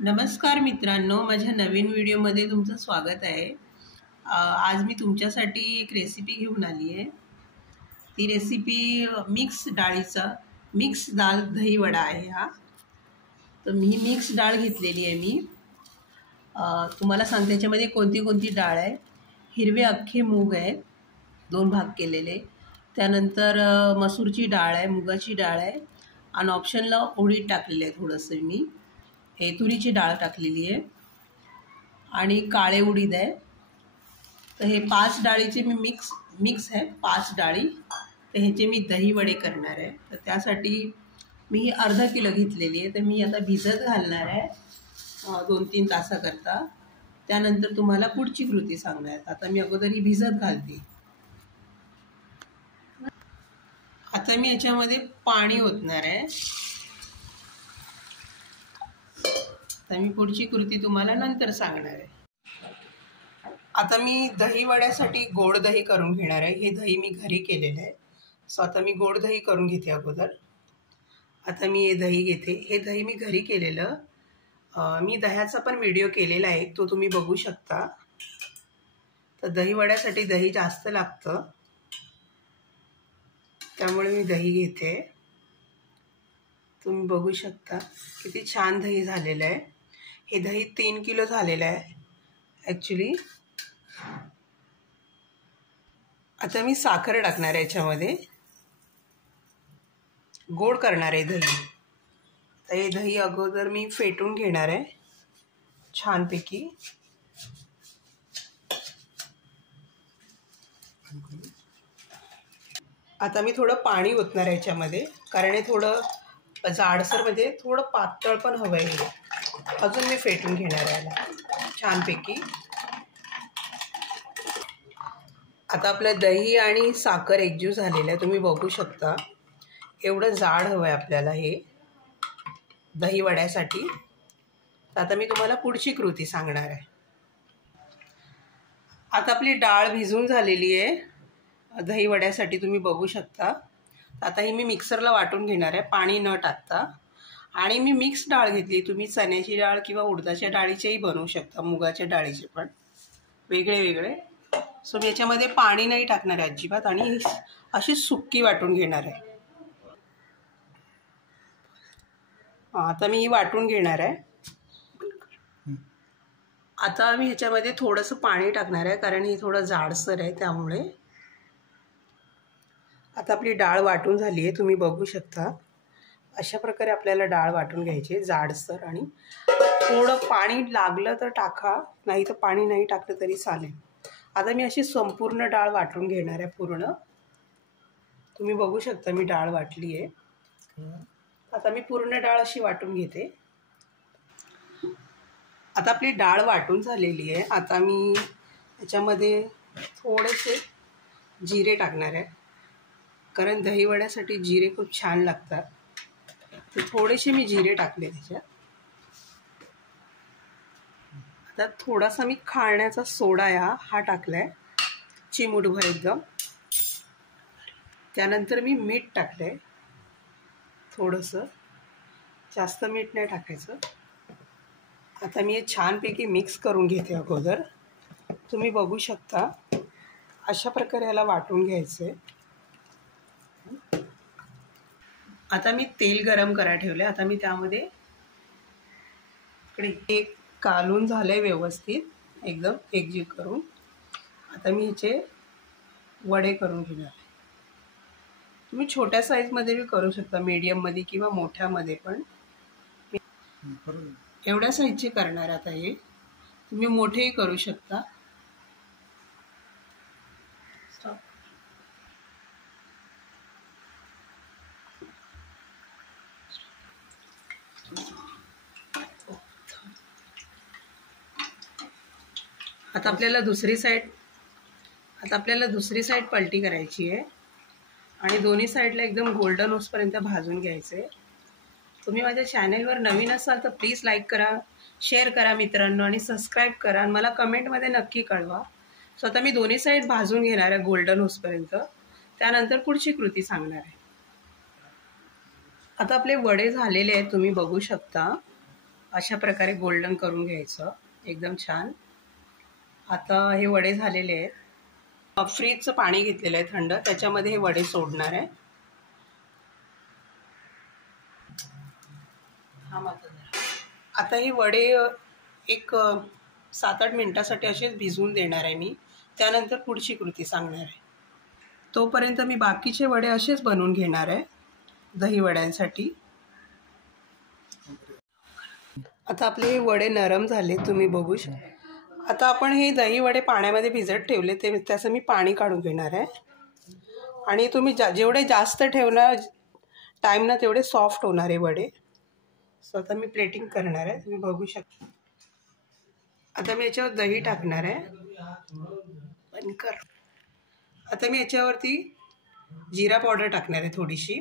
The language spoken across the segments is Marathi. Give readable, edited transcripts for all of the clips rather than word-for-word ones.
नमस्कार मित्रांनो, माझ्या नवीन व्हिडिओमध्ये तुमचं स्वागत आहे। आज मी तुमच्यासाठी एक रेसिपी घेऊन आली आहे। ती रेसिपी मिक्स डाळ दही वडा आहे। हा तर मी मिक्स डाळ घेतलेली आहे। मी तुम्हाला सांगते त्याच्यामध्ये कोणती कोणती डाळ आहे। हिरवे अख्खे मूग आहे, 2 भाग केलेले। त्यानंतर मसूरची डाळ आहे, मुगाची डाळ आहे आणि ऑप्शनला उडीद टाकलेले आहे थोडंसं। मी हे तुरीची डाळ टाकलेली आहे आणि काळे उडीद आहे। तर हे 5 डाळीचे मी मिक्स आहे, 5 डाळी। तर ह्याचे मी दही वडे करणार आहे। तर त्यासाठी मी अर्धा किलो घेतलेली आहे। तर मी आता भिजत घालणार आहे 2-3 तासाकरता। त्यानंतर तुम्हाला पुढची कृती सांगणार आहे। आता मी अगोदर ही भिजत घालते। आता मी याच्यामध्ये पाणी ओतणार आहे। तर मी पुढची कृती तुम्हाला नंतर सांगणार आहे। आता मी दही वड्यासाठी गोड दही करून घेणार आहे। हे दही मी घरी केलेलं आहे। सो आता मी गोड दही करून घेते अगोदर। आता मी हे दही घेते। हे दही मी घरी केलेलं, मी दह्याचा पण व्हिडिओ केलेला आहे, तो तुम्ही बघू शकता। तर दही वड्यासाठी दही जास्त लागतं, त्यामुळे मी दही घेते। तुम्ही बघू शकता किती छान दही झालेलं आहे। हे दही 3 किलो झालेलं आहे ॲक्च्युली। आता मी साखर टाकणार आहे याच्यामध्ये, गोड करणार आहे दही। तर हे दही अगोदर मी फेटून घेणार आहे छानपैकी। आता मी थोडं पाणी ओतणार आहे याच्यामध्ये, कारण हे थोडं जाडसर म्हणजे थोडं पातळ पण हवं आहे। अजून मी फेटून घेणार आहे याला छानपैकी। आता आपलं दही आणि साखर एकजीव झालेलं आहे, तुम्ही बघू शकता। एवढं जाड हवं आहे आपल्याला हे दही वड्यासाठी। तर आता मी तुम्हाला पुढची कृती सांगणार आहे। आता आपली डाळ भिजून झालेली आहे दही वड्यासाठी, तुम्ही बघू शकता। आता ही मी मिक्सरला वाटून घेणार आहे पाणी न टाकता। आणि मी मिक्स डाळ घेतली, तुम्ही चण्याची डाळ किंवा उडदाच्या डाळीचेही बनवू शकता, मुगाच्या डाळीचे पण, वेगळे वेगळे। सो मी याच्यामध्ये पाणी नाही टाकणार आहे अजिबात, आणि अशी सुक्की वाटून घेणार आहे। आता मी ही वाटून घेणार आहे। आता मी ह्याच्यामध्ये थोडंसं पाणी टाकणार आहे, कारण हे थोडं जाडसर आहे त्यामुळे। आता आपली डाळ वाटून झाली आहे, तुम्ही बघू शकता। अशा प्रकारे आपल्याला डाळ वाटून घ्यायची, जाडसर। आणि थोडं पाणी लागलं तर टाका, नाही तर पाणी नाही टाकलं तरी चालेल। आता मी अशी संपूर्ण डाळ वाटून घेणार आहे पूर्ण। तुम्ही बघू शकता मी डाळ वाटली आहे। आता मी पूर्ण डाळ अशी वाटून घेते। आता आपली डाळ वाटून झालेली आहे। आता मी याच्यामध्ये थोडेसे जिरे टाकणार आहे, कारण दही वड्यासाठी जिरे खूप छान लागतात। तर थोडेसे मी जिरे टाकले त्याच्यात। आता थोडासा मी खाण्याचा सोडा हा टाकलाय, चिमूटभर एकदम। त्यानंतर मी मीठ टाकलंय थोडंसं, जास्त मीठ नाही टाकायचं। आता मी हे छानपैकी मिक्स करून घेते अगोदर। तुम्ही बघू शकता अशा प्रकारे याला वाटून घ्यायचंय। आता मी तेल गरम करायला ठेवले। आता मी त्यामध्ये इकडे कालून झालंय व्यवस्थित एकदम एकजीव करून। आता मी ह्याचे वडे करून घेणार आहे। तुम्ही छोट्या साईजमध्ये बी करू शकता, मीडियममध्ये किंवा मोठ्यामध्ये पण। एवढ्या साईजचे करणार आता हे, तुम्ही मोठेही करू शकता। आता आपल्याला दुसरी साईड पलटी करायची आहे आणि दोन्ही साईडला एकदम गोल्डन होसपर्यंत भाजून घ्यायचे। तुम्ही माझ्या चॅनेलवर नवीन असाल तर प्लीज लाईक करा, शेअर करा मित्रांनो, आणि सबस्क्राईब करा, आणि मला कमेंटमध्ये नक्की कळवा। सो आता मी दोन्ही साईड भाजून घेणार आहे गोल्डन होसपर्यंत। त्यानंतर पुढची कृती सांगणार आहे। आता आपले वडे झालेले आहेत, तुम्ही बघू शकता। अशा प्रकारे गोल्डन करून घ्यायचं एकदम छान। आता हे वडे झालेले आहेत। फ्रीजचं पाणी घेतलेलं आहे थंड, त्याच्यामध्ये हे वडे सोडणार आहे। आता हे वडे एक 7-8 मिनिटासाठी असेच भिजवून देणार आहे मी, त्यानंतर पुढची कृती सांगणार आहे। तोपर्यंत मी बाकीचे वडे असेच बनवून घेणार आहे दही वड्यांसाठी। आता आपले हे वडे नरम झाले, तुम्ही बघू शकता। आता आपण हे दही वडे पाण्यामध्ये भिजत ठेवले, ते त्याचं मी पाणी काढून घेणार आहे। आणि तुम्ही जेवढे जास्त ठेवणार टाईम ना तेवढे सॉफ्ट होणार आहे वडे। स्वतः मी प्लेटिंग करणार आहे, तुम्ही बघू शकता। आता मी याच्यावर दही टाकणार आहे। आता मी याच्यावरती जिरा पावडर टाकणार आहे थोडीशी,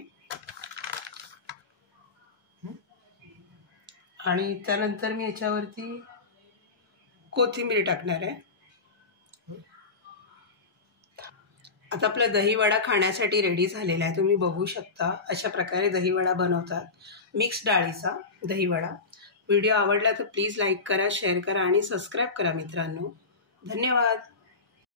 आणि त्यानंतर मी याच्यावरती कोथिंबीर टाकणार आहे। आता आपला दही वडा खाण्यासाठी रेडी झालेला आहे, तुम्ही बघू शकता। अशा प्रकारे दही वडा बनवतात, मिक्स डाळीचा दही वडा। व्हिडिओ आवडला तर प्लीज लाईक करा, शेअर करा आणि सबस्क्राईब करा मित्रांनो। धन्यवाद।